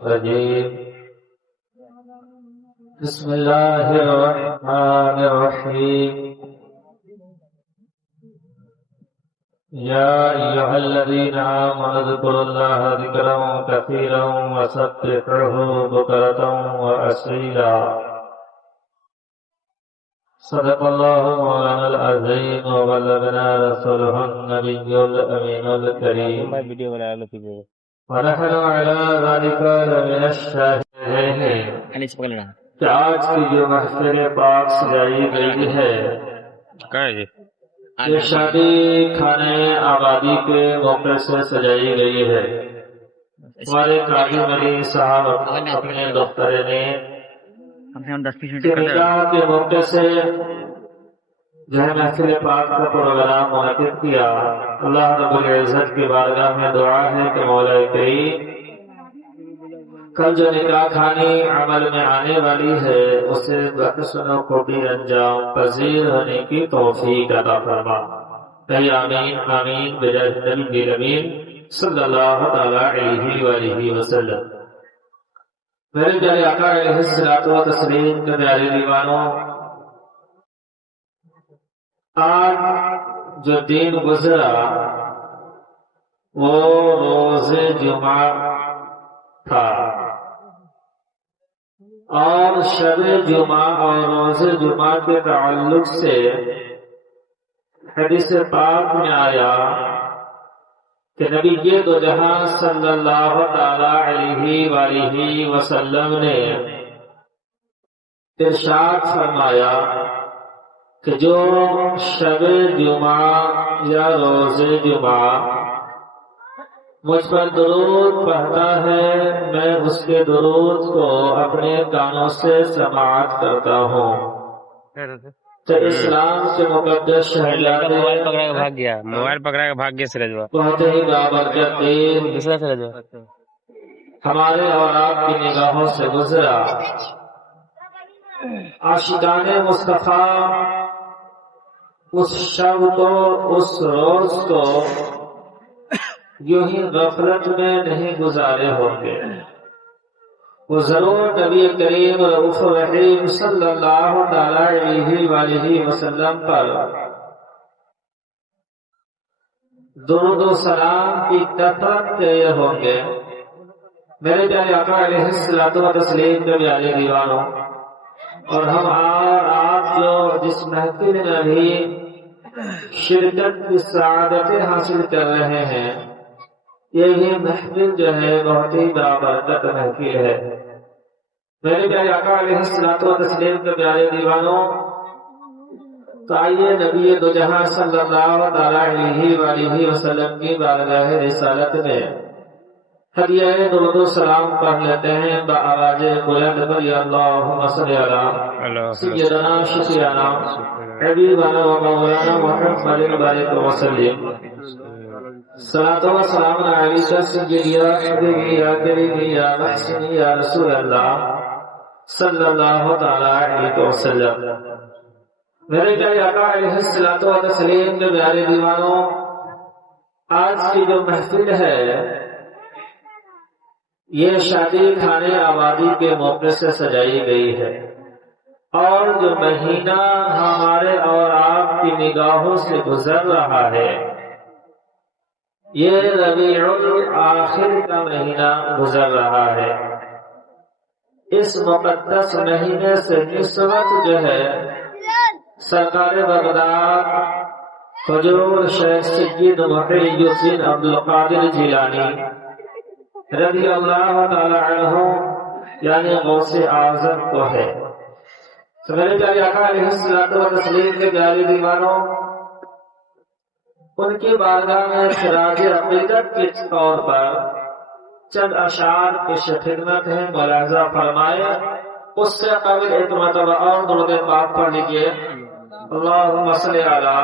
الرجيم بسم الله الرحمن الرحيم يا أيها الذين آمنوا اذكروا الله ذكرا كثيرا وسبحوه بكرة وأصيلا صدق الله مولانا العظيم وبلغنا رسوله النبي الأمين الكريم ونحن على ذلك لمن الشاهدين کہ آج کی جو محفل پاک سجائی گئی ہے یہ شادی کھانے آبادی کے موقع سے سجائی گئی ہے۔ ہمارے قاضی ملی صاحب اپنے دفتر نے نکاح کے موقع سے جو ہے محفل پاک کا پروگرام منعقد کیا۔ اللہ رب العزت کی بارگاہ میں دعا ہے کہ مولا کریم کل جو نکاح خانی عمل میں آنے والی ہے اسے بحسن و خوبی انجام پذیر ہونے کی توفیق عطا فرما۔ کہیے آمین آمین بجاہ النبی الامین صلی اللہ علیہ وآلہ وسلم۔ میرے پیارے آقا علیہ الصلوۃ والتسلیم کے پیارے دیوانوں، آج جو دن گزرا وہ روز جمعہ تھا، اور شب جمعہ اور روز جمعہ کے تعلق سے حدیث پاک میں آیا کہ نبی دو جہاں صلی اللہ تعالی علیہ وآلہ وسلم نے ارشاد فرمایا کہ جو شب جمعہ یا روز جمعہ مجھ پر درود پڑھتا ہے میں اس کے درود کو اپنے کانوں سے سماعت کرتا ہوں۔ تو اسلام کے مقدس شہریان موبائل پکڑا کے بھاگ گیا سرج بہت ہی بابرکت دین ہمارے اور آپ کی نگاہوں سے گزرا۔ عاشقان مصطفیٰ اس شب کو اس روز کو یوں ہی غفلت میں نہیں گزارے ہوں گے، وہ ضرور نبی کریم رؤوف رحیم صلی اللہ تعالی علیہ وآلہ وسلم پر درود و سلام کی کثرت کرے ہوں گے۔ میرے پیارے آقا علیہ الصلوۃ والتسلیم کے پیارے دیوانوں، اور ہم آپ جو جس محفل میں بھی شرکت کی سعادتیں حاصل کر رہے ہیں، یہ محفل جو ہے بہت ہی بابرکت محفل ہے۔ میرے پیارے آقا علیہ الصلوۃ والتسلیم کے پیارے دیوانوں، تو آئیے نبی دو جہاں صلی اللہ تعالی علیہ وآلہ وسلم کی بارگاہ رسالت میں ہدیہ درود و سلام پڑھ لیتے ہیں بآواز بلند بھری اللہم صلی علی سیدنا شفیعنا حبیبنا و مولانا محمد بارک وسلم۔ صلاۃ و سلام علیک سیدی یا حبیبی یا کریمی یا محسنی یا رسول اللہ صلی اللہ تعالی علیہ وسلم۔ میرے پیارے آقا علیہ الصلوۃ والتسلیم کے پیارے دیوانوں، آج کی جو محفل ہے یہ شادی کھانے آبادی کے موقع سے سجائی گئی ہے، اور جو مہینہ ہمارے اور آپ کی نگاہوں سے گزر رہا ہے یہ ربیع الآخر کا مہینہ گزر رہا ہے۔ اس مقدس مہینے سے اس وقت جو ہے سرکار بغداد حضور شیخ سید محی الدین عبدالقادر جیلانی رضی اللہ تعالی عنہ یعنی غوث اعظم کو ہے۔ میرے پیارے آقا علیہ الصلوۃ والتسلیم کے پیارے دیوانوں، ان کی بارگاہ میں خراج عقیدت کے طور پر چند اشعار پیش خدمت ہیں، ملاحظہ فرمائے۔ اس سے قبل ایک مرتبہ اور درود پاک پڑھ لیجیے اللہم صلی علی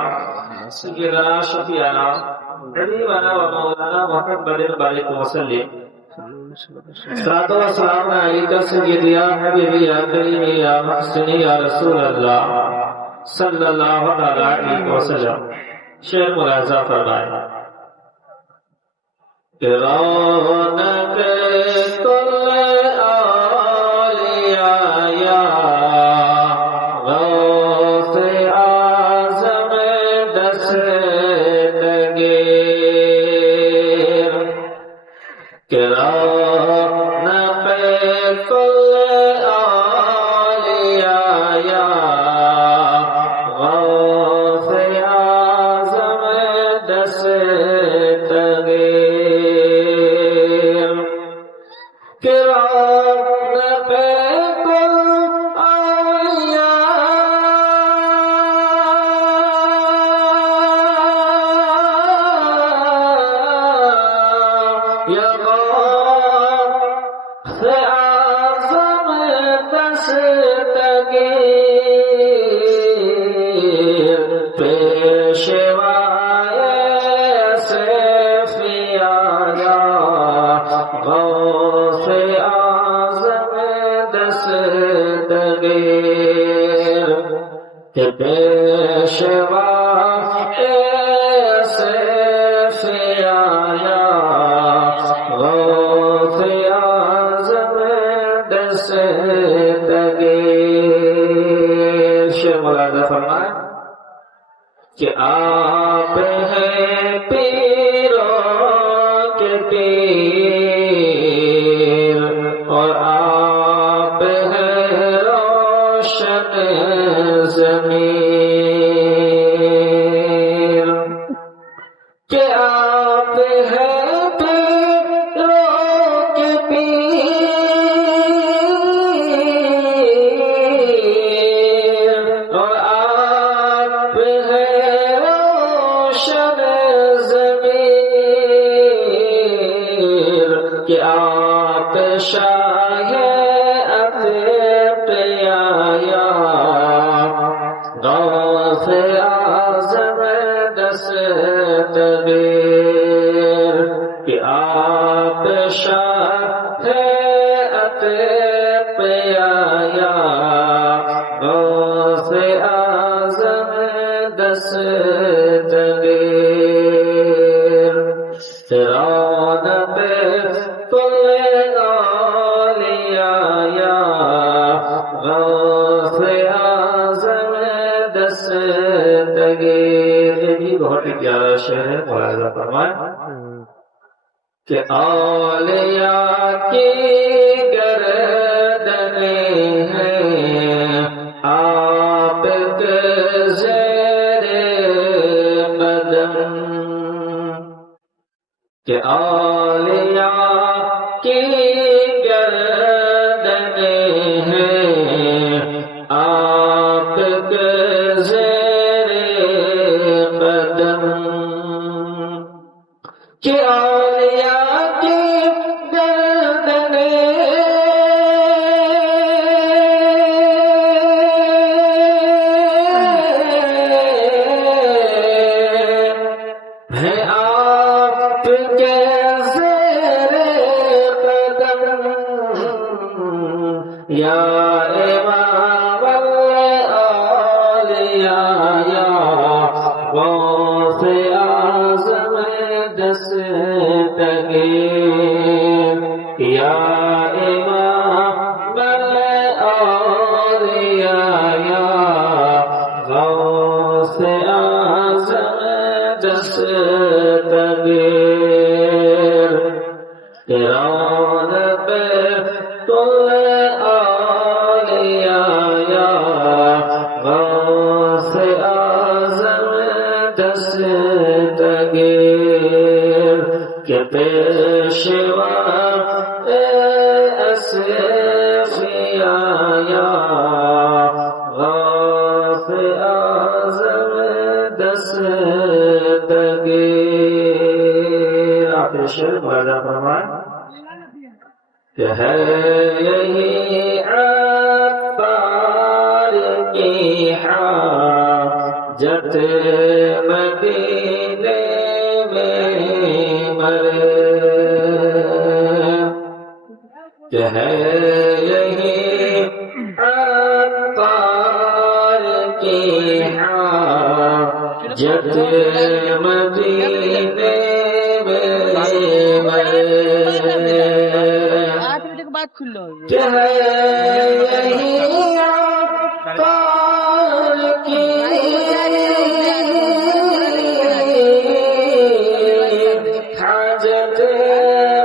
سیدنا شفیعنا حبیبنا و مولانا محمد بارک وسلم۔ صلاۃ و سلام علیک سیدی یا حبیبی یا کریمی یا محسنی یا رسول اللہ صلی اللہ علیہ وسلم۔ شعر ملاحظہ فرمائے۔ رونق کل کہ رونق کل اولیاء یا غوث اعظم دستگیر پیشوائے سیفیا یا غوث اعظم دستگیر کہ پیشوائے سیفیا یا غوث اعظم دستگیر شیخ مولانا فرمائے کہ آپ ہیں پیروں کے پیر اور آپ ہیں روشن ضمیر کہ آپ ہیں پیروں کے پیر اور آپ ہیں روشن ضمیر کہ آپ شاہ اتقیا یا غوث اعظم دستگیر کہ آپ شاہ اتقیا یا غوث اعظم دستگیر رونق کل اولیاء یا غوث اعظم دستگیر. یہ بھی بہت ہی پیارا شعر ہے. ملاحظہ فرمائیں کہ اولیاء کی گردنیں ہیں آپ کے زیر قدم کہ اولیاء کی گردنیں ہیں آپ کے زیر قدم کہ اولیاء کی گردنیں ہیں آپ کے زیر قدم یا امام الاولیاء یا غوث اعظم دستگیر یا امام الاولیاء یا غوث اعظم دستگیر رونق کل اولیاء یا غوث اعظم دستگیر کہ پیشوا اصفیاء یا غوث اعظم دستگیر. آپ شعر ملاحظہ فرمائیں کہ ہے یہی عطار کی حاجت مدینے میں مرے کہ ہے یہی عطار کی حاجت مدینے میں مرے کہ ہے یہی عطار کی حاجت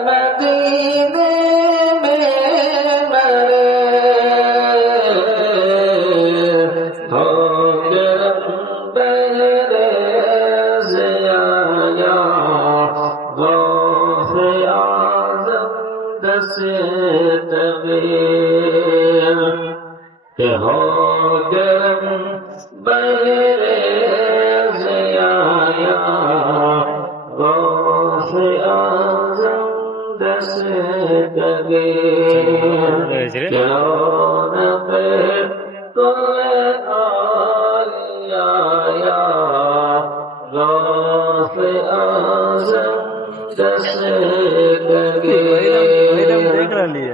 مدینے میں مرے ہو گرم بہر ضیا یا غوث اعظم دستگیر تغیر کہ ہو گرم بہرے زیایا غوث اعظم دس تغیر کہ رونق کل آلیا غوث اعظم دس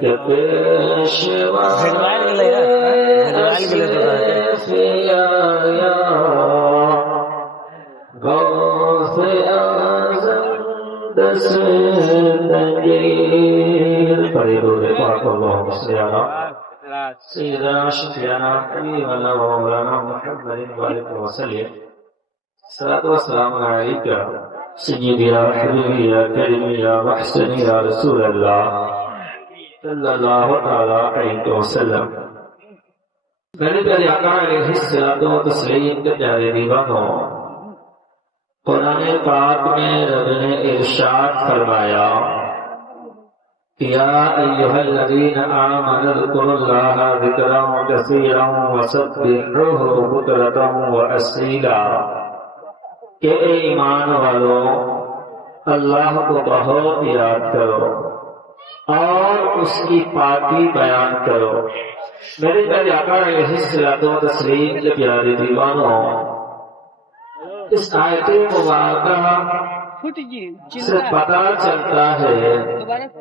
کہ پیشوا غوث اعظم دس تغیر پڑھے درود پاک اللہم صلی علی سیدنا شفیعنا حبیبنا مولانا محمد وآلہ وسلم صلاۃ و سلام علیک سیدی یا حبیبی یا کریمی یا محسنی یا رسول اللہ صلی اللہ تعالی علیہ وسلم۔ میرے پیارے آقا علیہ الصلوۃ والتسلیم کے پیارے دیوانوں، قرآن پاک میں رب نے ارشاد فرمایا یا ایھا الذین آمنوا اذکروا اللہ ذکرا کثیرا وسبحوہ بکرۃ واسیلا کہ اے ایمان والو اللہ کو بہت یاد کرو اور اس کی پاکی بیان کرو۔ میرے پیارے آقا علیہ الصلوۃ والتسلیم کے پیارے دیوانوں، اس آیت مبارکہ سے پتہ چلتا ہے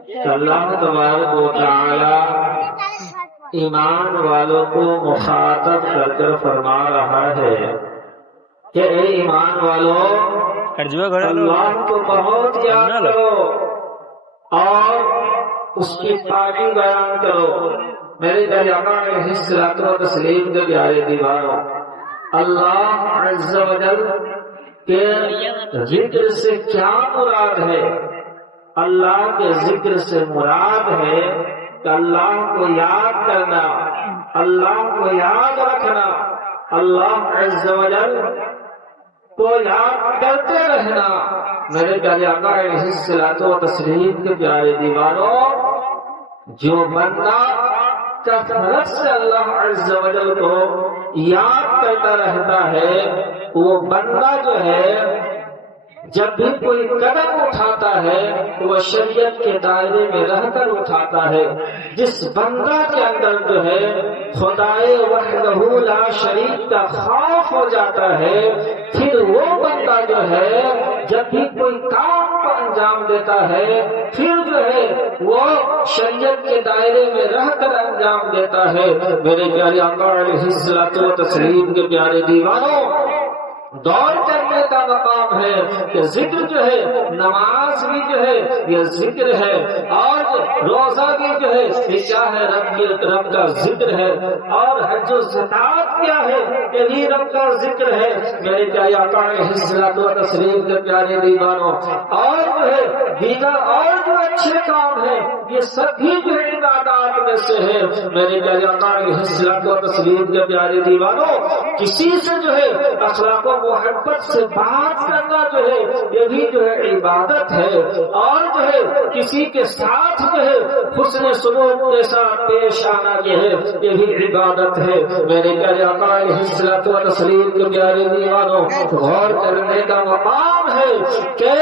کہ اللہ تبارک و تعالی ایمان والوں کو مخاطب کر کر فرما رہا ہے کہ اے ایمان والوں اللہ کو بہت یاد کرو اور اس کی پاکی بیان کرو۔ میرے پیارے آقا علیہ الصلوۃ والتسلیم کے پیارے دیوانوں، اللہ عز و جل کے ذکر سے کیا مراد ہے؟ اللہ کے ذکر سے مراد ہے کہ اللہ کو یاد کرنا، اللہ کو یاد رکھنا، اللہ عز و جل کو یاد کرتے رہنا۔ میرے پیارے آقا علیہ الصلوۃ والتسلیم کے پیارے دیوانوں، جو بندہ کثرت سے اللہ عز و جل کو یاد کرتا رہتا ہے، وہ بندہ جو ہے جب بھی کوئی قدم اٹھاتا ہے وہ شریعت کے دائرے میں رہ کر اٹھاتا ہے۔ جس بندہ کے اندر جو ہے خدائے وحدہ لا شریک کا خوف ہو جاتا ہے، پھر وہ بندہ جو ہے جب بھی کوئی کام کو انجام دیتا ہے پھر جو ہے وہ شریعت کے دائرے میں رہ کر انجام دیتا ہے۔ میرے پیارے آقا علیہ الصلوۃ والتسلیم کے پیارے دیوانوں، دور کرنے کا مقام ہے کہ ذکر جو ہے، نماز بھی جو ہے یہ ذکر ہے، اور روزہ بھی جو ہے یہ کیا ہے؟ رب کا ذکر ہے، اور حج و زکات کیا ہے؟ یہ بھی رب کا ذکر ہے۔ میرے پیارے آقا علیہ الصلوۃ والتسلیم کے پیارے دیوانوں، اور جو ہے دیگر اور جو اچھے کام ہیں یہ سبھی جو ہے عبادات میں سے ہے۔ میرے پیارے آقا علیہ الصلوۃ والتسلیم کے پیارے دیوانوں، کسی سے جو ہے اخلاق و محبت سے بات کرنا جو ہے یہ بھی جو ہے عبادت ہے، اور جو ہے کسی کے ساتھ جو ہے حسن سلوک کے ساتھ پیش آنا جو ہے یہ بھی عبادت ہے۔ میرے پیارے آقا علیہ الصلوۃ والتسلیم کے پیارے دیوانوں، غور کرنے کا مقام ہے کہ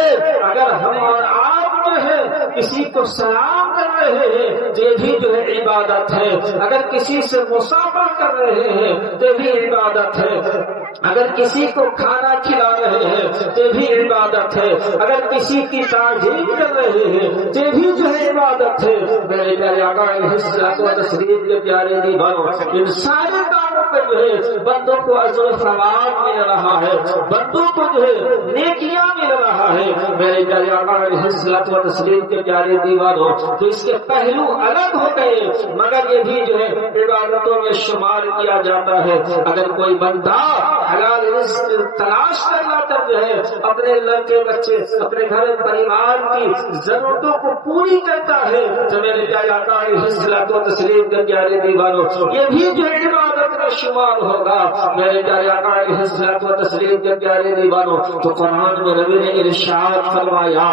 اگر ہم اور آپ جو ہے کسی کو سلام کر رہے ہیں یہ بھی جو ہے عبادت ہے، اگر کسی سے مصافحہ کر رہے ہیں یہ بھی عبادت ہے، اگر کسی کو کھانا کھلا رہے ہیں یہ بھی عبادت ہے، اگر کسی کی تعظیم کر رہے ہیں یہ بھی جو ہے عبادت ہے۔ میرے پیارے آقا علیہ الصلوۃ والتسلیم کے پیارے دیوانوں، ان سارے کاموں پہ جو ہے بندوں کو اجر و ثواب مل رہا ہے، بندوں کو جو ہے نیکیاں مل رہا ہے۔ میرے پیارے آقا علیہ الصلوۃ والتسلیم کے پیارے دیوانوں، تو اس کے پہلو الگ ہو گئے مگر یہ بھی جو ہے عبادتوں میں شمار کیا جاتا ہے۔ اگر کوئی بندہ حلال رزق تلاش کرنا کر جو ہے اپنے لڑکے بچے اپنے گھر پریوار کی ضرورتوں کو پوری کرتا ہے تو میرے پیارے آقا علیہ الصلوۃ والتسلیم کے پیارے دیوانوں، یہ بھی جو ہے عبادت میں شمار ہوگا میرے پیارے آقا علیہ الصلوۃ والتسلیم کے پیارے دیوانوں. تو قرآن میں نبی نے ارشاد فرمایا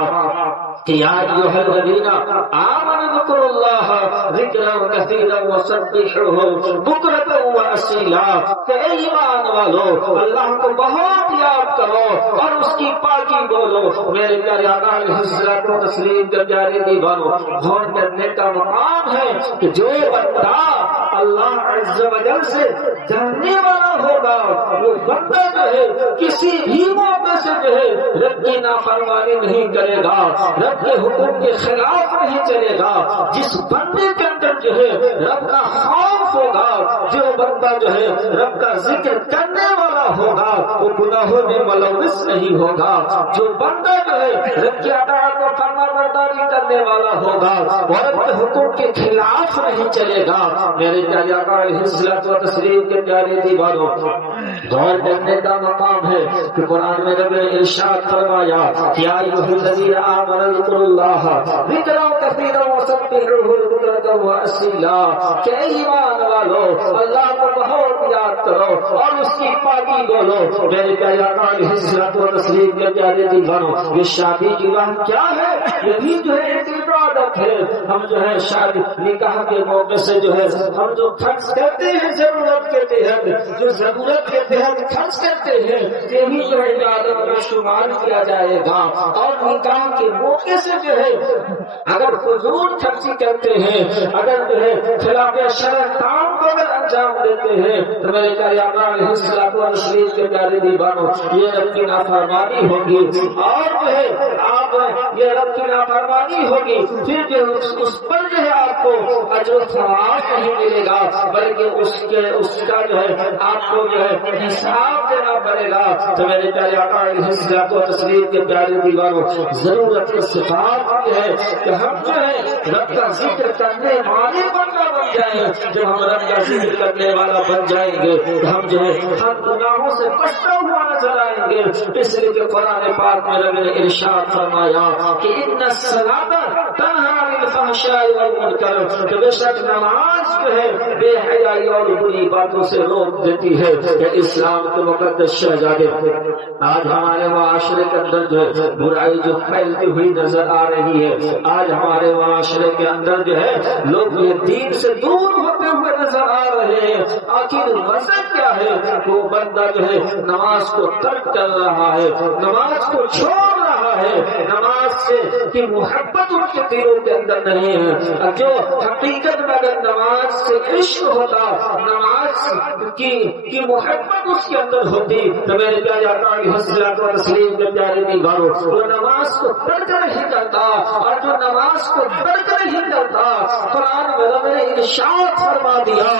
کہ یا ایھا الذین آمنوا اذکروا اللہ ذکرا کثیرا وسبحوہ بکرۃ واصیلا. کہ اے ایمان والو اللہ کو بہت یاد کرو اور اس کی پاکی بولو. میرے پیارے آقا علیہ الصلوۃ والتسلیم کے پیارے دیوانوں غور کرنے کا مقام ہے کہ جو بندہ اللہ عز و جل سے ڈرنے والا ہوگا وہ بندہ جو ہے کسی بھی موقع سے جو ہے رب کی نافرمانی نہیں کرے گا, رب کے حکم کے خلاف نہیں چلے گا. جس بندے کے اندر جو ہے رب کا خوف ہوگا, جو بندہ جو ہے رب کا ذکر کرنے والا ہوگا وہ گناہوں میں ملوث نہیں ہوگا. جو بندہ جو ہے رب کی اطاعت و فرمانبرداری کرنے والا ہوگا اور رب کے حکم کے خلاف نہیں چلے گا. میرے پیارے آقا علیہ الصلوۃ والتسلیم کے پیارے دیوانوں غور کرنے کا مقام ہے کہ قرآن میں رب نے ارشاد فرمایا کہ یا ایھا الذین آمنوا اذکروا اللہ ذکرا کثیرا وسبحوہ بکرۃ واصیلا. کہ ایمان والو اللہ کو بہت یاد کرو اور اس کی پاکی بولو. میرے پیارے آقا علیہ الصلوۃ والتسلیم کے پیارے دیوانوں یہ شادی کی راہ کیا ہے؟ یہ بھی جو ہے ایک عبادت ہے. ہم جو ہے شادی نکاح کے موقع سے جو ہے ہم جو خرچ کرتے ہیں ضرورت کے تحت, جو ضرورت کے تحت خرچ کرتے ہیں یہ بھی جو ہے عبادت میں شمار کیا جائے گا. اور نکاح کے موقع سے جو ہے اگر فضول خرچی کرتے ہیں, اگر جو ہے خلاف شرع کام کو اگر انجام دیتے ہیں تو میرے پیارے آقا علیہ الصلوۃ والتسلیم کے پیارے دیوانوں یہ رب کی نافرمانی ہوگی. اور جو ہے آپ یہ رب کی نافرمانی ہوگی پھر جو اس پر جو ہے آپ کو اجر و ثواب نہیں ملے گا بلکہ اس کا جو ہے آپ کو جو ہے حساب دینا پڑے گا. تو میرے پیارے آقا علیہ الصلوۃ والتسلیم کے پیارے دیوانوں ضرورت کی صفات یہ ہے کہ ہم جو ہے رب کا ذکر کرنے والے بندہ بن جائیں. جب ہم رب کا ذکر کرنے والا بن جائیں گے تو ہم جو ہے ہم گناہوں سے بچتا ہوا نظر آئیں گے. اس لیے کہ قرآن پاک میں رب نے ارشاد فرمایا کہ ان الصلاۃ تنہی عن الفحشاء والمنکر. کہ بے شک نماز جو ہے بے حیائی اور بری باتوں سے روک دیتی ہے. کہ اسلام کے مقدس شہزادے آج ہمارے معاشرے کے اندر جو ہے برائی جو پھیلتی ہوئی نظر آ رہی ہے, آج ہمارے معاشرے کے اندر جو ہے لوگ یہ دین سے دور ہوتے ہوئے نظر آ رہے ہیں. آخر وجہ کیا ہے؟ وہ بندہ جو ہے نماز کو ترک کر رہا ہے, نماز کو چھوڑ رہا ہے, نماز سے کی محبت ان کے دلوں کے اندر نہیں ہے. جو حقیقت میں اگر نماز سے عشق ہوتا, نماز کی محبت اس کے اندر ہوتی تو میرے پیارے آقا علیہ الصلوۃ والتسلیم کے پیارے دیوانوں وہ نماز کو ترک نہیں کرتا. اور جو نماز کو ترک نہیں کرتا قرآن میں رب نے ارشاد فرما دیا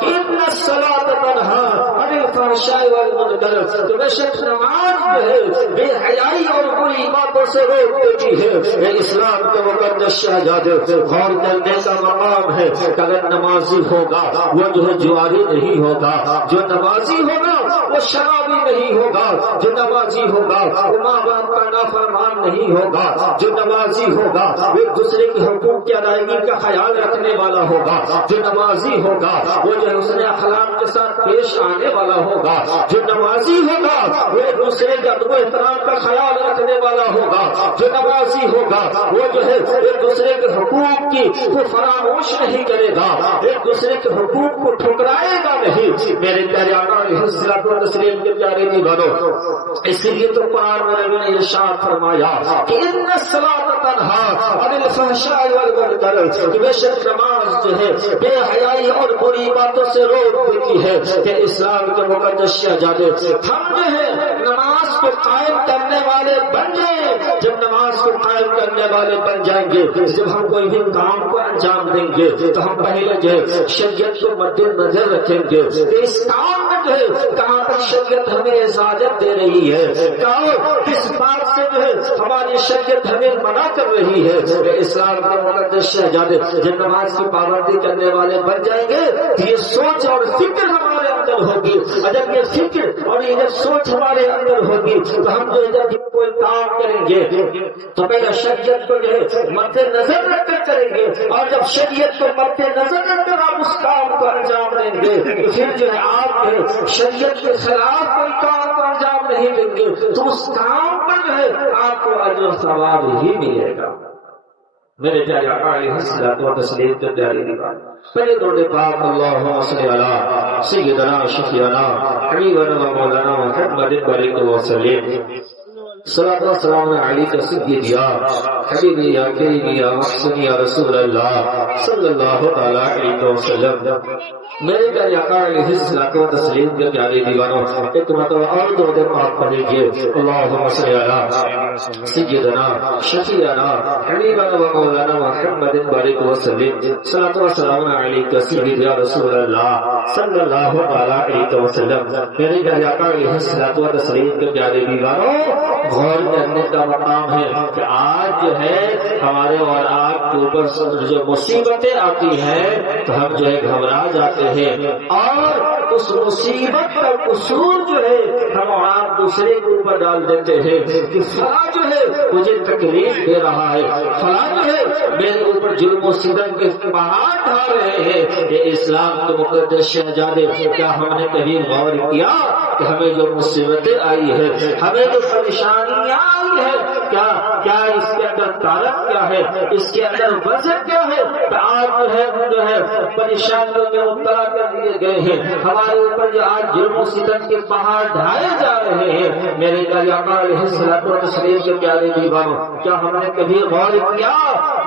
کہ ان الصلاۃ تنہی عن الفحشاء والمنکر. تو بے شک نماز جو ہے بے حیائی اور بری باتوں سے روک دیتی ہے. یہ اسلام کے مقدس شہزادے غور کرنے کا مقام ہے کہ اگر نمازی ہوگا وہ جو ہے جواری نہیں ہوگا, جو نمازی ہوگا وہ شرابی نہیں ہوگا, جو نمازی ہوگا وہ ماں باپ کا نافرمان نہیں ہوگا, جو نمازی ہوگا وہ ایک دوسرے کے حقوق کی ادائیگی کا خیال رکھنے والا ہوگا, جو نمازی ہوگا وہ جو حسن اخلاق کے ساتھ پیش آنے والا ہوگا, جو نمازی ہوگا وہ ایک دوسرے کے ادب و احترام کا خیال رکھنے والا ہوگا, جو نمازی ہوگا وہ جو ہے ایک دوسرے کے حقوق کی کو فراموش نہیں کرے گا, ایک دوسرے کے حقوق کو ٹھکرائے گا نہیں. میرے پیارے آقا علیہ الصلوۃ والتسلیم کے پیارے دیوانوں اس لیے تو قرآن میں رب نے ارشاد فرمایا کہ ان الصلاۃ تنہی عن الفحشاء والمنکر. بے شک نماز جو ہے بے حیائی اور بری باتوں سے روک دیتی ہے. کہ اسلام کے مقدس شہزادے ہم جو ہے نماز کو قائم کرنے والے بن جائیں. جب نماز کو قائم کرنے والے بن جائیں گے, جب ہم کوئی بھی کام کو انجام دیں گے تو ہم پہلے جو ہے شریعت کو مد نظر رکھیں گے. اس کام میں جو ہے کہاں تک شریعت ہمیں اجازت دے رہی ہے, کس بات سے جو ہے ہماری شریعت ہمیں منع کر رہی ہے. اسلام کے مقدس شہزادے جب نماز کی پابندی کرنے والے بن جائیں گے یہ سوچ اور فکر ہمارے اندر ہوگی اور جب یہ فکر اور یہ سوچ ہمارے اندر ہوگی تو ہم جو ہے جب کوئی کام کریں گے تو پہلے شریعت کو جو ہے مد نظر رکھ کر کریں گے، اور جب شریعت کو مد نظر رکھ کر آپ اس کام کو انجام دیں گے تو پھر جو ہے آپ شریعت کے خلاف کوئی کام کو انجام نہیں دیں گے تو اس کام پر جو ہے آپ کو اجر و ثواب ہی ملے گا۔ میرے پیارے آقا علیہ الصلوۃ والتسلیم کے پیارے دیوان پہلے درود پاک اللہم صلی علی سیدنا شفیعنا حبیبنا و مولانا محمد بارک وسلم صلاۃ و سلام علیک سیدی یا حبیبی یا کریمی یا محسن یا رسول اللہ صلی اللہ تعالی علیہ وسلم۔ میرے پیارے آقا علیہ الصلوۃ والتسلیم کے پیارے دیوانوں ایک مرتبہ اور درود پاک پڑھیں گے اللہم صلی علی سیدنا شفیعنا حبیبنا و مولانا محمد بارک وسلم صلاۃ و سلام علیک سیدی یا رسول اللہ صلی اللہ تعالی علیہ وسلم۔ میرے پیارے آقا علیہ الصلوۃ والتسلیم کے پیارے دیوانوں غور کرنے کا مقام ہے کہ آج جو ہے ہمارے اور آپ کے اوپر جو مصیبتیں آتی ہیں تو ہم جو ہے گھبرا جاتے ہیں اور اس مصیبت کا قصور جو ہے ہم آپ دوسرے کے اوپر ڈال دیتے ہیں کہ فلاں جو ہے مجھے تکلیف دے رہا ہے، فلاں جو ہے میرے اوپر جرم و ستم کے پہاڑ ڈال رہے ہیں۔ یہ اسلام کے مقدس شہزادے کیا ہم نے کبھی غور کیا کہ ہمیں جو مصیبتیں آئی ہے، ہمیں جو پریشانیاں آئی ہے، کیا اس کے اندر تعلق کیا ہے، اس کے اندر وجہ کیا ہے؟ آج جو ہے پریشانیوں میں مبتلا کر دیے گئے ہیں، ہمارے اوپر جو آج جرم و ستم کے پہاڑ ڈھائے جا رہے ہیں۔ میرے پیارے آقا علیہ الصلوۃ والتسلیم کے پیارے دیوانوں کیا ہم نے کبھی غور کیا؟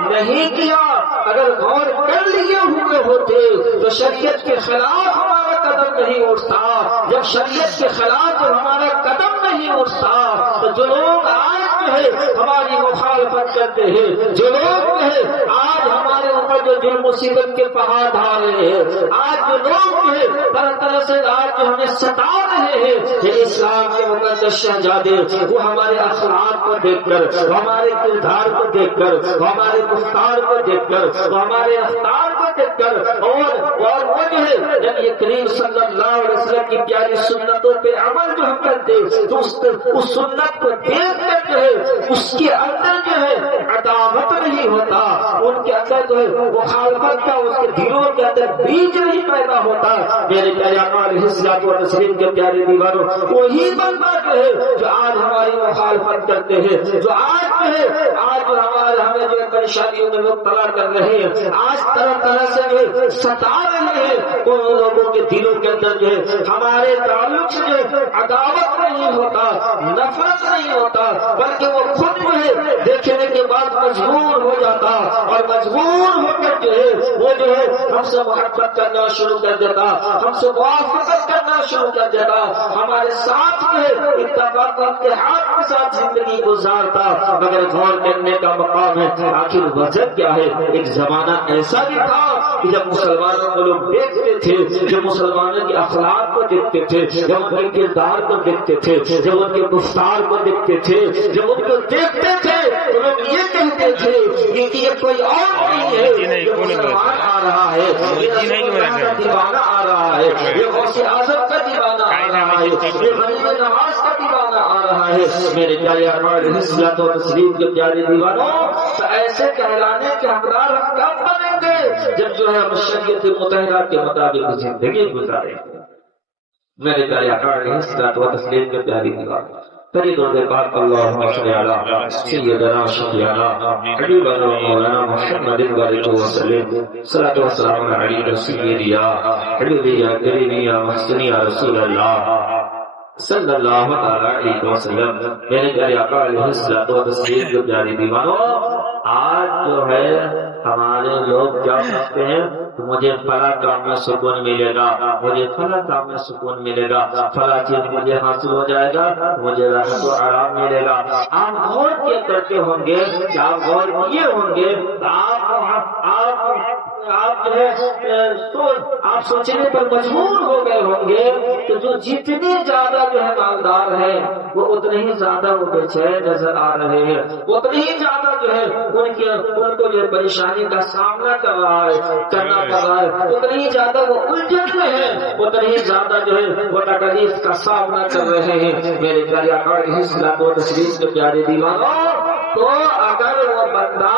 نہیں کیا۔ اگر غور کر لیے ہوئے ہوتے تو شریعت کے خلاف ہمارا قدم نہیں اٹھتا۔ جب شریعت کے خلاف ہمارا قدم نہیں اٹھتا تو جو لوگ آج جو ہے ہماری مخالفت کرتے ہیں، جو لوگ جو ہے آج ہمارے اوپر جو جرم و ستم کے پہاڑ ڈال رہے ہیں، آج جو لوگ جو ہے طرح طرح سے آج جو ہمیں ستا رہے ہیں، یہ اسلام کے مقدس شہزادے وہ ہمارے اخلاق کو دیکھ کر، ہمارے کردار کو دیکھ کر، ہمارے گفتار کو دیکھ کر، ہمارے رفتار کو دیکھ کر اور وہ جو ہے جب یہ کریم صلی اللہ علیہ وسلم کی پیاری سنتوں پہ عمل جو ہم کرتے تو اس سنت کو دیکھ کر جو ہے اس کے اندر جو ہے عداوت نہیں ہوتا، ان کے اندر جو ہے مخالفت کا اس کے دلوں کے اندر بیج نہیں پیدا ہوتا۔ میرے پیارے آقا علیہ الصلوۃ والتسلیم کے پیارے دیوانوں وہی بندہ جو ہے جو آج ہماری مخالفت کرتے ہیں، جو آج جو ہے آج ہمیں جو پریشانیوں میں مبتلا کر رہے ہیں، آج طرح طرح سے جو ستا رہے ہیں، ان لوگوں کے دلوں کے اندر جو ہے ہمارے تعلق سے جو ہے عداوت نہیں ہوتا، نفرت نہیں ہوتا، بلکہ وہ خود جو ہے دیکھنے کے بعد مجبور ہو جاتا اور مجبور ہو کر جو ہے وہ جو ہے ہم سے محبت کرنا شروع کر دیتا، ہم سے موافقت کرنا شروع کر دیتا، ہمارے ساتھ جو ہے اتفاق و اتحاد کے ساتھ زندگی گزارتا۔ مگر غور کرنے کا مقام ہے آخر وجہ کیا ہے؟ ایک زمانہ ایسا بھی تھا کہ جب مسلمانوں کو لوگ دیکھتے تھے، جب مسلمانوں کے اخلاق کو دیکھتے تھے، جب ان کے کردار کو دیکھتے تھے، جب ان کے گفتار کو دیکھتے تھے، جب ان کو دیکھتے تھے تو لوگ یہ کہتے تھے کہ یہ کوئی اور نہیں ہے، یہ مسلمان آ رہا ہے، یہ اللہ کا دیوانہ آ رہا ہے، یہ غوث اعظم کا دیوانہ آ رہا ہے، یہ غریب نواز کا دیوانہ آ رہا ہے۔ میرے پیارے آقا علیہ الصلوۃ والتسلیم کے پیارے دیوانوں تو ایسے کہلانے کے حقدار ہم کب بنیں گے جب جو ہے ہم شریعت مطہرہ کے مطابق زندگی گزاریں گے۔ میرے پیارے آقا علیہ الصلوۃ والتسلیم کے پیارے دیوانوں پہلی درود پاک اللہم صلی علی سیدنا شفیعنا حبیبنا مولانا محمد بارک وسلم صلاۃ و سلام علیک سیدی یا حبیبی یا کریمی یا محسن یا رسول اللہ صلی اللہ تعالی علیہ وسلم۔ میرے پیارے آقا علیہ الصلوۃ والتسلیم کے پیارے دیوانوں آج جو ہے ہمارے لوگ کیا کہتے ہیں کہ مجھے فلاں کام میں سکون ملے گا، مجھے فلاں کام میں سکون ملے گا، فلاں چیز مجھے حاصل ہو جائے گا، مجھے راحت و آرام ملے گا۔ آپ غور کیا کرتے ہوں گے کہ آپ غور کیے ہوں گے آپ آپ جو ہے تو آپ سوچنے پر مجبور ہو گئے ہوں گے کہ جو جتنے زیادہ جو ہے مالدار ہے وہ اتنے ہی زیادہ وہ بے چین نظر آ رہے ہیں، اتنے ہی زیادہ جو ہے ان کو جو پریشانی کا سامنا کرنا پڑ رہا ہے، اتنی ہی زیادہ وہ الجھن میں ہے، اتنی ہی زیادہ جو ہے وہ تکلیف کا سامنا کر رہے ہیں۔ میرے پیارے آقا علیہ الصلوۃ والتسلیم کے پیارے دیوانوں، تو اگر وہ بندہ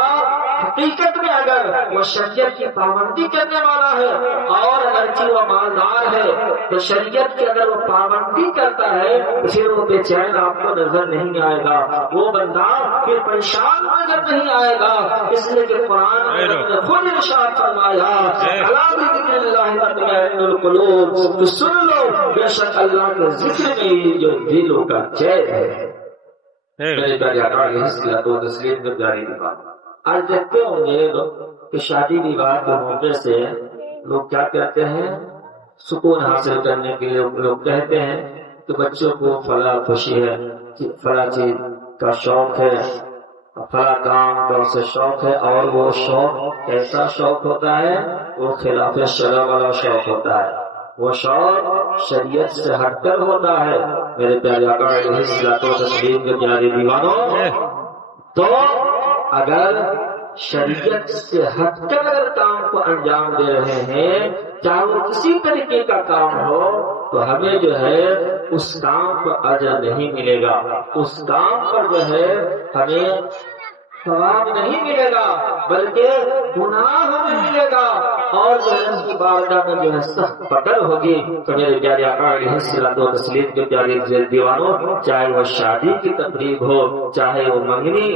حقیقت میں اگر وہ شریعت کی پابندی کرنے والا ہے اور اگرچہ وہ مالدار ہے تو شریعت کی اگر وہ پابندی کرتا ہے پھر وہ بے چین آپ کو نظر نہیں آئے گا، وہ بندہ پھر پریشان نظر نہیں آئے گا، اس لیے کہ قرآن نے خود ارشاد فرمایا الا بذکر اللہ تطمئن القلوب، تو سن لو بے شک اللہ کے ذکر میں جو دلوں کا چین ہے۔ میرے پیارے آقا علیہ الصلوۃ والتسلیم کے پیاری بات، آج دیکھتے ہوں گے کہ شادی وواہ کے موقع سے لوگ کیا کہتے ہیں، سکون حاصل کرنے کے لیے لوگ کہتے ہیں کہ بچوں کو فلاں خوشی ہے، فلاں چیز کا شوق ہے، فلاں کام کا اسے شوق ہے، اور وہ شوق ایسا شوق ہوتا ہے وہ خلاف شرع والا شوق ہوتا ہے، وہ شوق شریعت سے ہٹ کر ہوتا ہے۔ میرے پیارے آقا علیہ الصلوۃ والتسلیم کے پیارے دیوانوں، تو اگر شریعت سے ہٹ کر اگر کام کو انجام دے رہے ہیں، چاہے وہ کسی طریقے کا کام ہو، تو ہمیں جو ہے اس کام پر اجر نہیں ملے گا، اس کام پر جو ہے ہمیں ثواب نہیں ملے گا بلکہ گناہ ہمیں ملے گا، اور جو ہے اس کی بارگاہ میں جو ہے سخت پکڑ ہوگی۔ تو میرے پیارے آقا علیہ الصلوۃ والتسلیم کے پیارے دیوانوں، چاہے وہ شادی کی تقریب ہو، چاہے وہ منگنی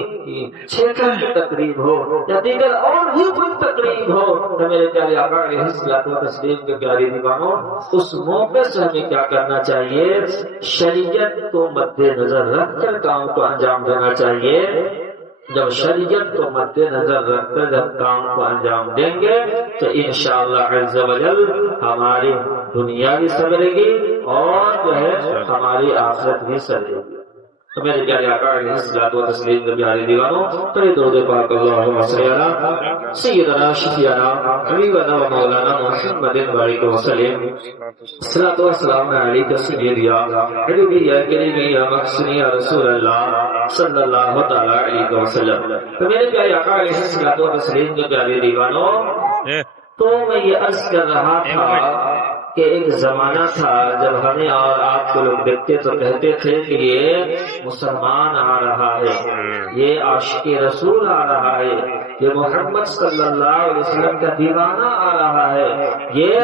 چھیکن کی تقریب ہو یا دیگر اور بھی کوئی تقریب ہو، تو میرے پیارے آقا علیہ الصلوۃ والتسلیم کے پیارے دیوانوں، اس موقع سے ہمیں کیا کرنا چاہیے، شریعت کو مد نظر رکھ کر کام کو انجام دینا چاہیے۔ جب شریعت کو مد نظر رکھ کر جب کام کو انجام دیں گے تو انشاءاللہ عز و جل ہماری دنیا بھی سنورے گی اور جو ہے ہماری آخرت بھی سنورے گی۔ تو میرے پیارے آقا علیہ الصلوۃ والتسلیم کے پیارے دیوانوں، پڑھے درود پاک اللہم صلی علی سیدنا شفیعنا حبیبنا و مولانا محمد بارک وسلم، الصلوۃ والسلام علیک سیدی یا حبیبی یا کریمی یا محسنی یا رسول اللہ صلی اللہ تعالی علیہ وسلم۔ تو میرے پیارے آقا علیہ الصلوۃ والتسلیم کے پیارے دیوانوں، تو میں یہ عرض کر رہا تھا کہ ایک زمانہ تھا جب ہمیں اور آپ کو لوگ دیکھتے تو کہتے تھے کہ یہ مسلمان آ رہا ہے، یہ عاشق رسول آ رہا ہے، یہ محمد صلی اللہ علیہ وسلم کا دیوانہ آ رہا ہے، یہ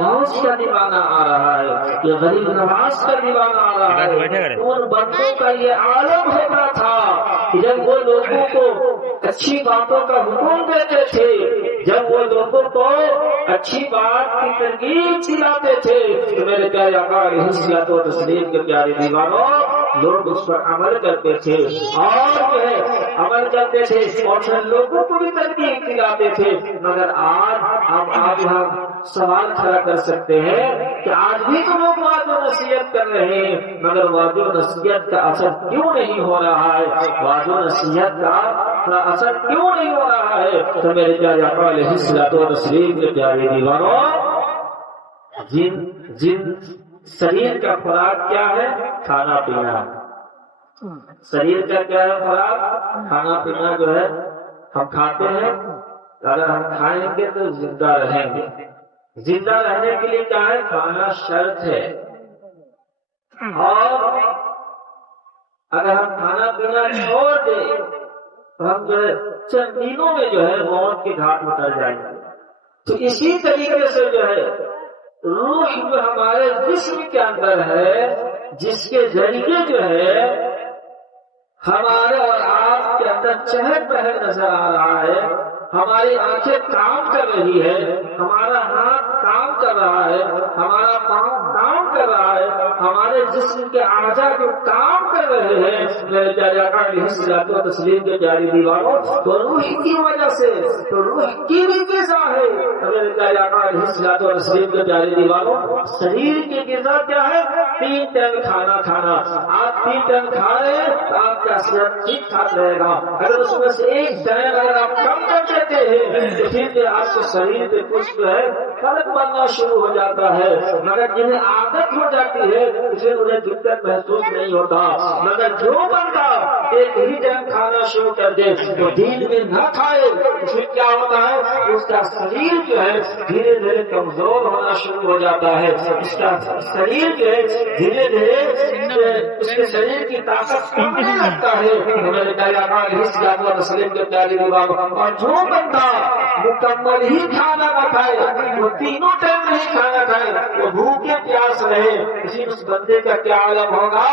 غوث کا دیوانہ آ رہا ہے، یہ غریب نواز کا دیوانہ آ رہا ہے۔ ان بندوں کا یہ عالم ہوتا تھا کہ جب وہ لوگوں کو اچھی باتوں کا حکم دیتے تھے، جب وہ لوگوں کو اچھی بات کی ترغیب دلاتے تھے، تو میرے پیارے آقا علیہ الصلوۃ والتسلیم کے پیارے دیوانوں، لوگ اس پر عمل کرتے تھے اور جو ہے عمل کرتے تھے اور پھر لوگوں کو بھی ترغیب دلاتے تھے۔ مگر آج ہم سوال کھڑا کر سکتے ہیں کہ آج بھی تو لوگ وعد و نصیحت کر رہے ہیں، مگر وعد و نصیحت کا اثر کیوں نہیں ہو رہا ہے؟ وعد و نصیحت کا اثر کیوں نہیں ہو رہا ہے؟ تو میرے پیارے آقا علیہ الصلوۃ والتسلیم کے پیارے دیوانوں، جن شریر کا خوراک کیا ہے؟ کھانا پینا۔ شریر کا کیا ہے خوراک؟ کھانا پینا جو ہے ہم کھاتے ہیں، اگر ہم کھائیں گے تو زندہ رہیں گے، زندہ رہنے کے لیے کیا ہے؟ کھانا شرط ہے، اور اگر ہم کھانا پینا چھوڑ دیں تو ہم جو ہے چند دنوں میں جو ہے موت کے گھاٹ اتر جائیں گے۔ تو اسی طریقے سے جو ہے روح جو ہمارے جسم کے اندر ہے، جس کے ذریعے جو ہے ہمارے اور آپ کے اندر چہل پہل نظر آ رہا ہے، ہماری آنکھیں کام کر رہی ہے، ہمارا ہاتھ کام کر رہا ہے، ہمارا پاؤں کام کر رہا ہے، ہمارا ہمارے جسم کے اعضاء جو کام کر رہے ہیں میرے پیارے آقا علیہ الصلوۃ والتسلیم کے پیاری دیواروں تو روح کی وجہ سے تو روح کی بھی غذا ہے میرے پیارے آقا علیہ الصلوۃ والتسلیم کے پیاری دیواروں شریر کی غذا کیا ہے 3 ٹائم کھانا کھانا آپ 3 ٹائم کھا رہے ہیں تو آپ کا صحت ٹھیک ٹھاک رہے گا اگر اس میں سے ایک ٹائم اگر آپ کم کر دیتے ہیں تو پھر آپ کے شریر پہ کچھ جو ہے فرق پڑنا شروع ہو جاتا ہے مگر جنہیں عادت ہو جاتی ہے اسے انہیں دقت محسوس نہیں ہوتا مگر جو بندہ ایک ہی ٹائم کھانا شروع کر دے تو دن میں نہ کھائے اس میں کیا ہوتا ہے اس کا شریر جو ہے دھیرے دھیرے کمزور ہونا شروع ہو جاتا ہے اس کا شریر جو ہے دھیرے دھیرے اس کے شریر کی طاقت کمنے لگتا ہے ہمارے پیارے آقا علیہ الصلوۃ والتسلیم کے پیارے دیوار اور جو بندہ مکمل ہی کھانا نہ کھائے وہ تینوں ٹائم نہیں کھانا کھائے وہ بھوکے پیاس رہے اس بندے کا کیا عالم ہوگا